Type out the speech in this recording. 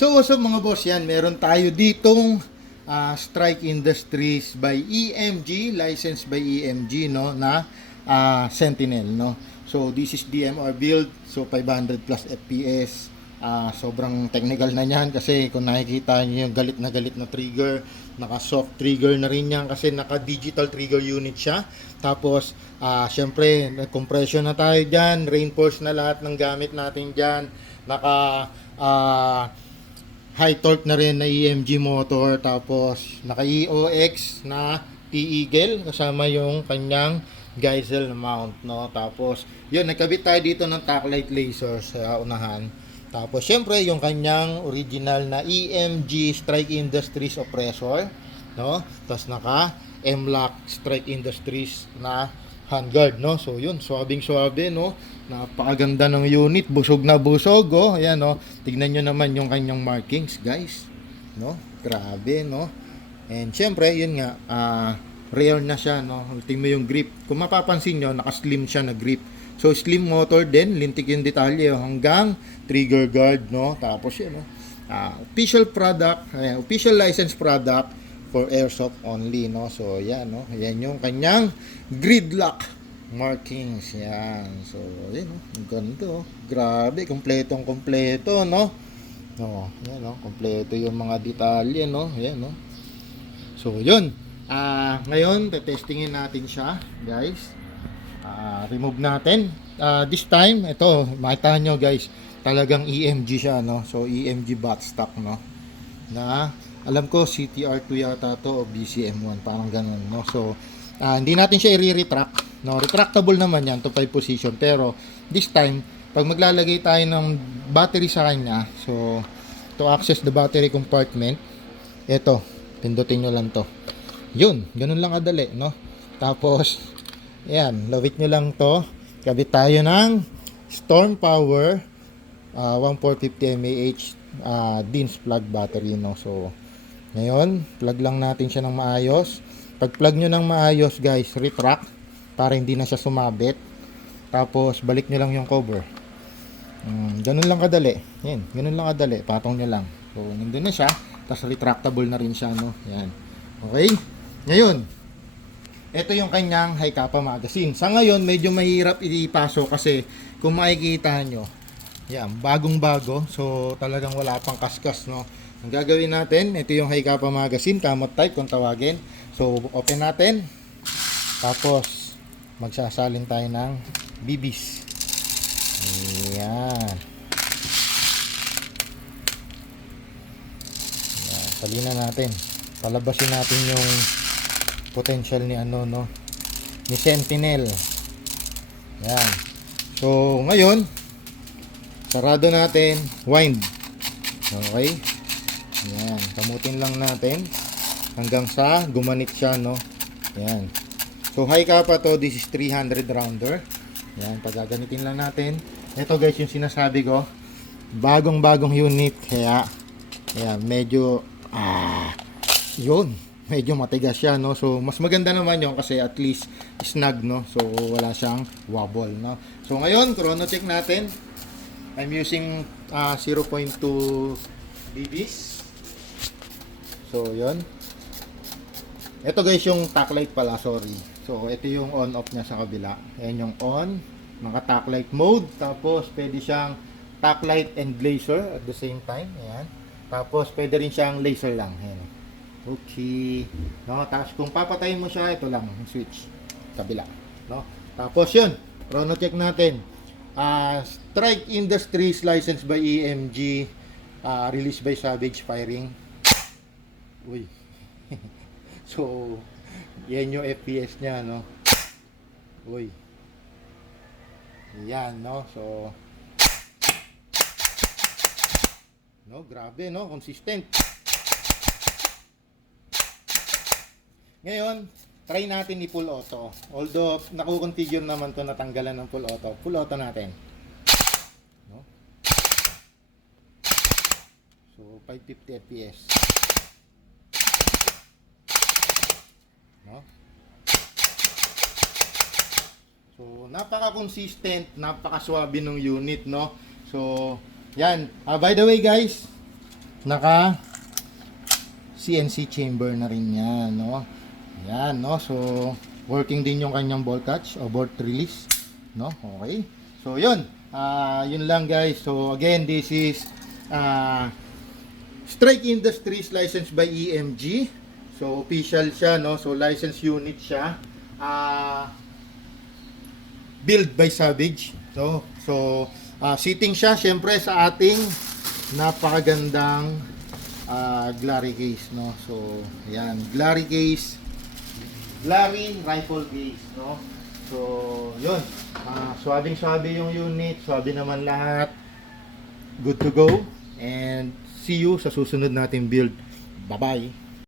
So mga boss, yan, meron tayo ditong Strike Industries by EMG, licensed by EMG, no, na Sentinel, no. So this is DMR build, so 500 plus FPS. Sobrang technical na niyan kasi kung nakikita niyo yung galit na trigger, naka soft trigger na rin yan kasi naka digital trigger unit siya. Tapos syempre compression na tayo diyan, reinforce na lahat ng gamit natin diyan. Naka high torque na rin na EMG motor, tapos naka EOX na T-Eagle kasama yung kanyang Geisel mount, no. Tapos yun, nagkabit tayo dito ng tacklight laser sa unahan. Tapos syempre yung kanyang original na EMG Strike Industries oppressor, no. Tapos naka M-Lock Strike Industries na handguard, no. So yun, suwabing-suwabe, no. Napakaganda ng unit, busog na busog, oh. Ayan, no. Tignan nyo naman yung kanyang markings, guys, no. Grabe, no. And syempre, yun nga, rare na siya, no. Tingnan mo yung grip. Kung mapapansin nyo, naka-slim siya na grip. So slim motor din, lintik yung detalye, oh, hanggang trigger guard, no. Tapos yun, no. Official product, official license product for airsoft only, no. So yan, no. Yan yung kanyang grid lock markings, yan. So yan, no. Ang ganda, oh. Grabe, kompletong kompleto, no. No, yan, no. Kompleto yung mga detalye, no. Yan, no. So yun. Ngayon testingin natin siya, guys. Remove natin. This time, ito, makita nyo, guys, talagang EMG siya, no. So EMG bot stock, no, na alam ko CTR2 yata to o BCM1, parang ganun, no. So hindi natin siya i-retract, no. Retractable naman yan to 5 position, pero this time pag maglalagay tayo ng battery sa kanya, so to access the battery compartment, ito, pindutin nyo lang to. Yun, ganun lang kadali, no. Tapos yan, lawit nyo lang to. Kabit tayo ng Storm Power 1450 mAh DINS plug battery, no. So ngayon, plug lang natin siya ng maayos. Pag plug nyo ng maayos, guys, retract para hindi na siya sumabit. Tapos balik nyo lang yung cover. Ganun lang kadali. Yan, ganun lang kadali. Patong nyo lang. So nandun na siya. Tapos retractable na rin siya, no. Yan. Okay? Ngayon, ito yung kanyang high kappa magazine. Sa ngayon, medyo mahirap ipasok kasi kung makikita nyo, yan, bagong bago. So talagang wala pang kaskas, no. Ang gagawin natin, ito yung high kappa magazine, kamot type kung tawagin. So open natin. Tapos magsasalin tayo ng BBs. Yan. Yan, salinan natin. Palabasin natin yung potential ni ano, no, ni Sentinel. Yan. So ngayon, sarado natin, wind. Okay? Yan, kamutin lang natin hanggang sa gumanit siya, no. Yan. So high kappa to, this is 300 rounder. Yan, pagaganitin lang natin. Ito, guys, yung sinasabi ko, bagong unit, kaya yan, medyo yun, medyo matigas siya, no. So mas maganda naman yun kasi at least snug, no. So wala siyang wobble, no. So ngayon, chrono check natin. I'm using 0.2 BBs. So yun. Ito, guys, yung tacklight pala, sorry. So ito yung on off niya sa kabila. Ayan yung on, naka tacklight mode. Tapos pwede siyang tacklight and laser at the same time. Ayan. Tapos pwede rin siyang laser lang. Ayan. Okay, no. Tapos kung papatayin mo siya, ito lang yung switch kabila, no. Tapos yun, chrono check natin. Strike Industries, licensed by EMG, released by Savage Firing. Uy. So yan yung FPS niya, no. Uy, yan, no. So no, grabe, no, consistent. Ngayon, try natin i-full auto. Although, nakukonfigure naman to natanggalan ng full auto. Full auto natin. No? So, 550 FPS. No? So, napaka-consistent, napaka-swabe ng unit, no? So, yan. By the way, guys, naka CNC chamber na rin yan, no? Yan, no? So, working din yung kanyang ball catch o bolt release, no? Okay. So, yun. Yun lang, guys. So, again, this is Strike Industries licensed by EMG. So, official siya, no? So, license unit siya. Build by Savage. No? So, sitting siya, syempre, sa ating napakagandang Glary case, no? So, ayan, Glary case, Glary rifle case, no? So, yun. Swabing-swabe yung unit, swabe naman lahat. Good to go. And see you sa susunod nating build. Bye-bye.